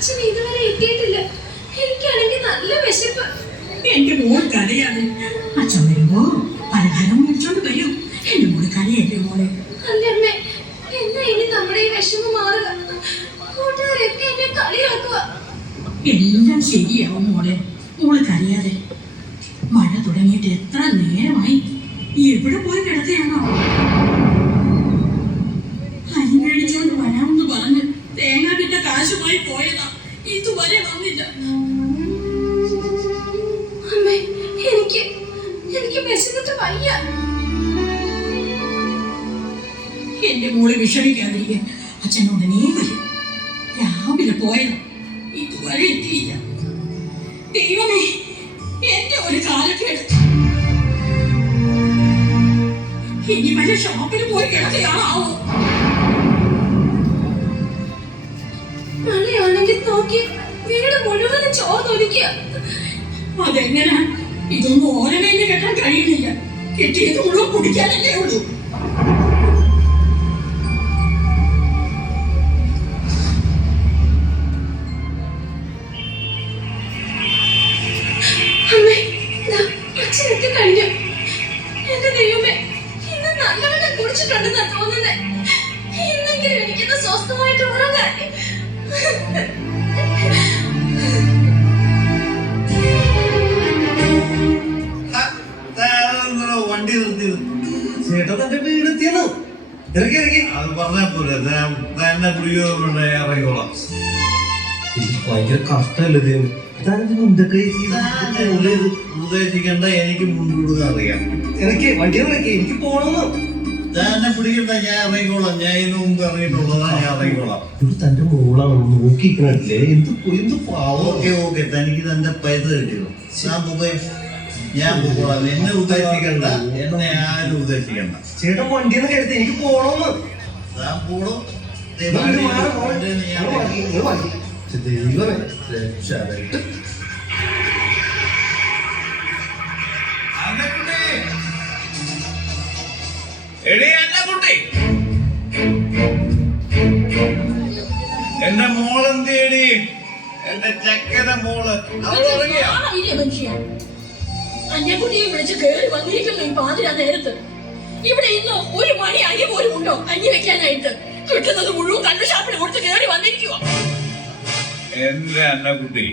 അച്ഛൻ ഇതുവരെ എത്തിയിട്ടില്ല. എനിക്കാണെങ്കിൽ നല്ല വിശപ്പ്. എന്റെ മോൾ കരയാണ്. അച്ഛൻ വരുമ്പോ പലഹാരം മേടിച്ചോണ്ട് വരും. എന്റെ മോള് കരയല്ലേ മോളെ? അല്ലമ്മേ, എന്നാ ഇനി നമ്മുടെ ഈ വിഷമം മാറുക? കൂട്ടുകാരൊക്കെ എന്നെ കളിയാക്കുക. എല്ലാം ശരിയാവും മോളെ. മോള് കരയാതെ. മഴ തുടങ്ങിയിട്ട് എത്ര നേരമായി? എവിടെ പോയി കിടക്കുകയാണോ? അരി മേടിച്ചോണ്ട് വരാമെന്ന് പറഞ്ഞ് തേങ്ങ വിറ്റ കാശുമായി പോയതാ. ഇതുവരെ വന്നില്ല. അമ്മേ, എനിക്ക് വിശന്നിട്ട് വയ്യ. എന്റെ മോള് വിഷമിക്കാതിരിക്കാൻ അച്ഛനുടനെ വരും. രാവിലെ പോയതാ, ഇതുവരെ എത്തിയില്ല. ദൈവമേ, എന്റെ ഒരു കാലക്കേട്. ഇനി വല്ല ഷോപ്പിൽ പോയി കിടക്കുകയാണോ? മഴയാണെങ്കിൽ നോക്കി വീട് മുഴുവനും ചോർന്നൊലിക്കുക. അതെങ്ങനെ? ഇതൊന്നും ഓരമേഞ്ഞ് കെട്ടാൻ കഴിയുന്നില്ല. കെട്ടിയത് മുഴുവൻ കുടിക്കാനല്ലേ ഉള്ളൂ. അമ്മേ, അച്ഛനെത്തി കഴിഞ്ഞു. എന്റെ ദൈവമേ, ഇന്ന് നല്ലവണ്ണം കുടിച്ചിട്ടുണ്ടെന്നാ തോന്നുന്നേ. ഇന്നെങ്കിലും എനിക്കിന്ന് സ്വസ്ഥമായിട്ട് ഉറങ്ങാൻ. വണ്ടി നിർത്തിയത് ചേട്ടൻ തന്റെ വീടെത്തിയാണ്. ഇറങ്ങി ഇറങ്ങി അത് പറഞ്ഞാ പോലെ തന്നെ പുള്ളിയോടെ ഇറങ്ങിക്കോളാം. ഭയങ്കര കഷ്ടമല്ലേ ഉദ്ദേശിക്കണ്ട. എനിക്ക് മുൻകൂടുക അറിയാം. എനിക്ക് വണ്ടി ഇറക്കി, എനിക്ക് പോണമെന്ന് തന്നെ പിടിക്കണ്ട. ഞാൻ ഇറങ്ങിക്കോളാം. ഞാൻ ഇതിന് മുമ്പ് ഇറങ്ങിയിട്ടുള്ളതാ. ഞാൻ ഇറങ്ങിക്കോളാം. തന്റെ മോളാണ് നോക്കിക്കണല്ലേ. എന്ത് പാവം. ഓക്കെ ഓക്കെ, തനിക്ക് തന്റെ പൈസ കിട്ടിയോ? ഞാൻ പോകോളാം. എന്നെ ഉദ്ദേശിക്കണ്ട. എന്നെ ആരും ഉദ്ദേശിക്കണ്ട. ചേട്ടൻ വണ്ടിന്ന് കേട്ട് എനിക്ക് പോണമെന്ന്. താൻ പോണോ? ദൈവമേ രക്ഷായിട്ട്. എന്റെ മോളെന്തേടി? എന്റെ ചക്കര മോള് അഞ്ഞക്കുട്ടിയെ വിളിച്ച് കേറി വന്നിരിക്കുന്നു ഈ പാതിരാ നേരത്ത്. ഇവിടെ ഇന്ന് ഒരു മണി അരി പോലും ഉണ്ടോ അഞ്ഞി വെക്കാനായിട്ട്? കിട്ടുന്നത് മുഴുവൻ കണ്ണു ഷാപ്പിൽ കൊടുത്ത് കേറി വന്നിരിക്കുക. എന്റെ അന്നക്കുട്ടി,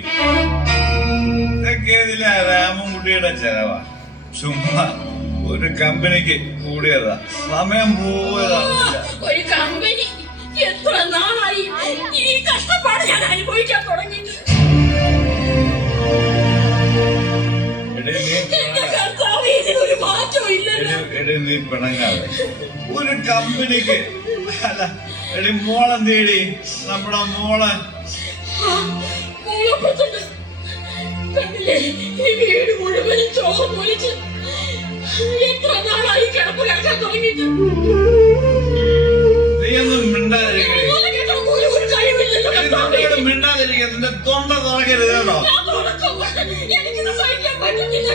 ഇതൊക്കെ ഇതിലെ രാമൻകുട്ടിയുടെ ചെലവാ. ചുമ്മാ ഒരു കമ്പനിക്ക് കൂടിയതാ. സമയം പോയതാണില്ല. ഒരു കമ്പനി? എത്ര നാളായി ഈ കഷ്ടപ്പാട് ഞാൻ അനുഭവിക്കാൻ തുടങ്ങിയിട്ട്. നീ പിണങ്ങാതെ. ഒരു കമ്പനിക്ക് അല്ല എടി മോളെന്തേടി? നമ്മുടെ മോളെ വീട് മുഴുവനും ചോർന്നൊലിച്ച് എത്ര നാളായി കിടപ്പ് കിടക്കാൻ തുടങ്ങിയിട്ട്. നീയൊന്നും മിണ്ടാതിരിക്കണേ. മിണ്ടാതിരിക്കുക. നിന്റെ തൊണ്ട തുറക്കരുത് കേട്ടോ. എനിക്കിത് സഹിക്കാൻ പറ്റുന്നില്ല.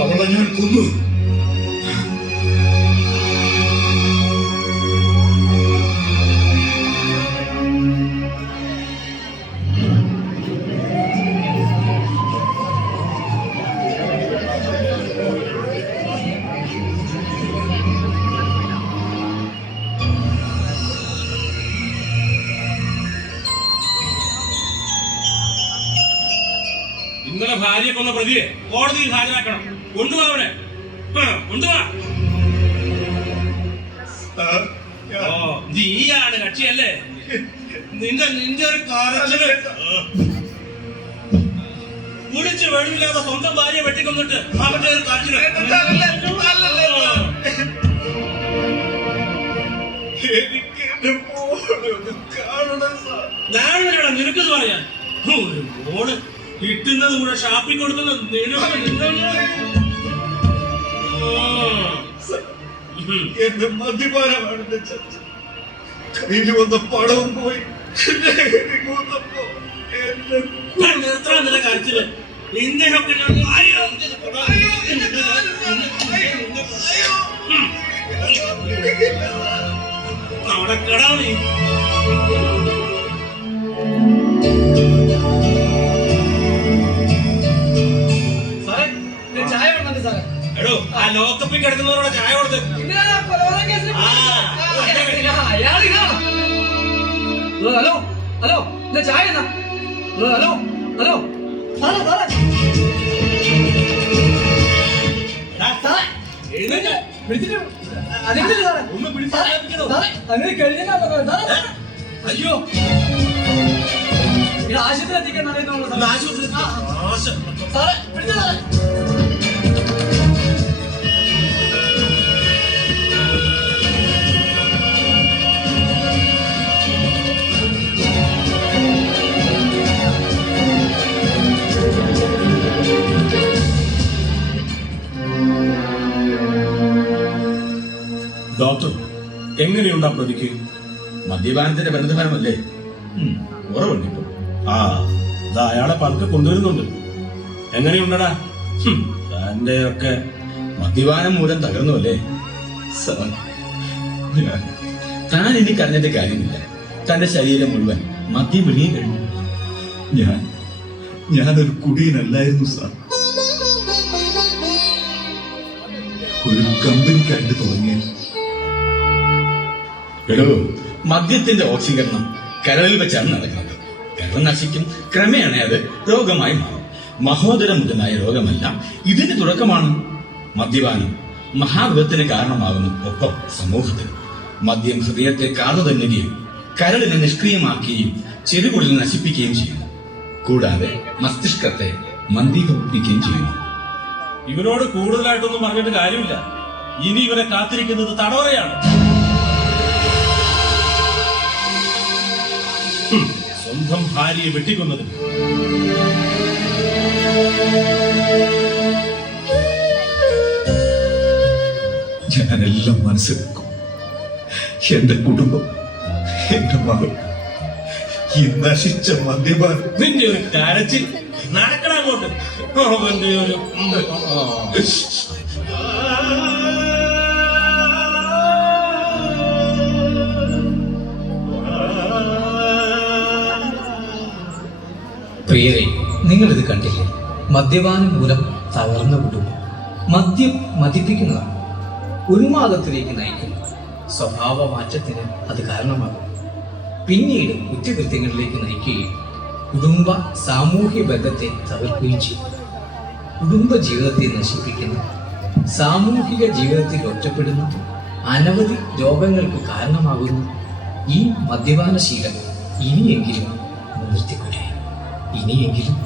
അവളെ ഞാൻ കൊന്നു. പ്രതിയെ കോടതിയിൽ ഹാജരാക്കണം. കൊണ്ടുപോവാ അവനെ, കൊണ്ടുപോവാ. ഓ, നീയാണ് കക്ഷിയല്ലേ? നിന്റെ ഒരു കാലത്തില് കുടിച്ച് വെളിവില്ലാതെ സ്വന്തം ഭാര്യയെ വെട്ടിക്കൊന്നിട്ട് അവന്റെ ഒരു കാച്ചില്. ഞാനില്ലടാ നിനക്കത് പറയാൻ. ഒരു മോള് കിട്ടുന്നത് കൂടെ ഷാപ്പിൽ കൊടുക്കുന്ന എന്റെ മദ്യപാനമാണ് കയ്യിൽ വന്ന പടവും പോയി. നിർത്താൻ നില കാര്യത്തില് നിന്നെയൊക്കെ അവിടെ കിടാവീ. എടോ, ആ ലോക്കപ്പിൽ കിടക്കുന്നവരോട് ചായ കൊടുത്ത്. ഹലോ ഹലോ ചായ എന്നാ? ഹലോ ഹലോ അയ്യോ, ആശുപത്രി എത്തിക്കാൻ അറിയുന്നുള്ളൂ. ആശുപത്രി ഡോക്ടർ, എങ്ങനെയുണ്ടാ പ്രതിക്ക്? മദ്യപാനത്തിന്റെ ബന്ധഫലമല്ലേ? കുറവുണ്ട് ഇപ്പൊ. ആ, അയാളെ പതുക്കെ കൊണ്ടുവരുന്നുണ്ട്. എങ്ങനെയുണ്ടടാ തന്റെ ഒക്കെ? മദ്യപാനം മൂലം തകർന്നു അല്ലേ? താൻ ഇനി കരഞ്ഞിട്ട് കാര്യമില്ല. തന്റെ ശരീരം മുഴുവൻ മദ്യം വിളിയെ കഴിഞ്ഞു. ഞാനൊരു കുടിയനല്ലായിരുന്നു സാർ. ഒരു കമ്പനിക്കായിട്ട് തുടങ്ങിയ എടോ, മദ്യത്തിന്റെ ഓക്സീകരണം കരളിൽ വെച്ചാണ് നടക്കുന്നത്. കരൾ നശിക്കും, ക്രമേണ അത് രോഗമായി മാറും. മഹോദരമുതലായ രോഗമല്ല ഇതിന് തുടക്കമാണ്. മദ്യപാനം മഹാവിപത്തിന് കാരണമാകുന്നു. ഒപ്പം സമൂഹത്തിൽ മദ്യം ഹൃദയത്തെ കാർന്നു തന്നുകയും കരളിനെ നിഷ്ക്രിയമാക്കുകയും ചെറുകുടലിൽ നശിപ്പിക്കുകയും ചെയ്യുന്നു. കൂടാതെ മസ്തിഷ്കത്തെ മന്ദീഭവിപ്പിക്കുകയും ചെയ്യുന്നു. ഇവനോട് കൂടുതലായിട്ടൊന്നും പറഞ്ഞിട്ട് കാര്യമില്ല. ഇനി ഇവരെ കാത്തിരിക്കുന്നത് തടവറയാണ്. സ്വന്തം ഭാര്യയെ വെട്ടിക്കൊന്നതിന് ഞാനെല്ലാം മനസ്സിലാക്കും. എന്റെ കുടുംബം, എന്റെ മകൾ, ഈ നശിച്ച മദ്യപാനം. നിന്റെ ഒരു കരച്ച് നടക്കണങ്ങോട്ട്. അവന്റെ ഒരു പ്രിയരെ, നിങ്ങളിത് കണ്ടില്ലേ? മദ്യപാനം മൂലം തകർന്ന കുടുംബം. മദ്യം മതിപ്പിക്കുന്നതാണ്, ഉന്മാദത്തിലേക്ക് നയിക്കുന്നു. സ്വഭാവ മാറ്റത്തിന് അത് കാരണമാകും. പിന്നീട് കുറ്റകൃത്യങ്ങളിലേക്ക് നയിക്കുകയും കുടുംബ സാമൂഹ്യ ബന്ധത്തെ തകർക്കുകയും ചെയ്യും. കുടുംബ ജീവിതത്തെ നശിപ്പിക്കുന്ന, സാമൂഹിക ജീവിതത്തിൽ ഒറ്റപ്പെടുന്ന അനവധി രോഗങ്ങൾക്ക് കാരണമാകുന്ന ഈ മദ്യപാന ശീലം ഇനിയെങ്കിലും നിർത്തിക്കൂടെ? ഇനിയെങ്കിലും